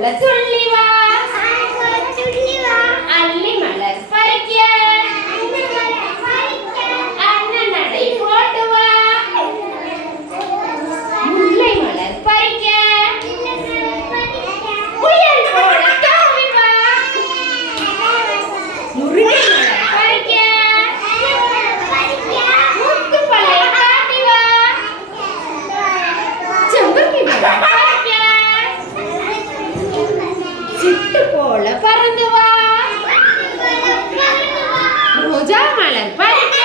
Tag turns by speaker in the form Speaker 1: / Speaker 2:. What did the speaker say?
Speaker 1: 来，村里吧。போல பறந்து வா. ரோஜா மலர் பறந்து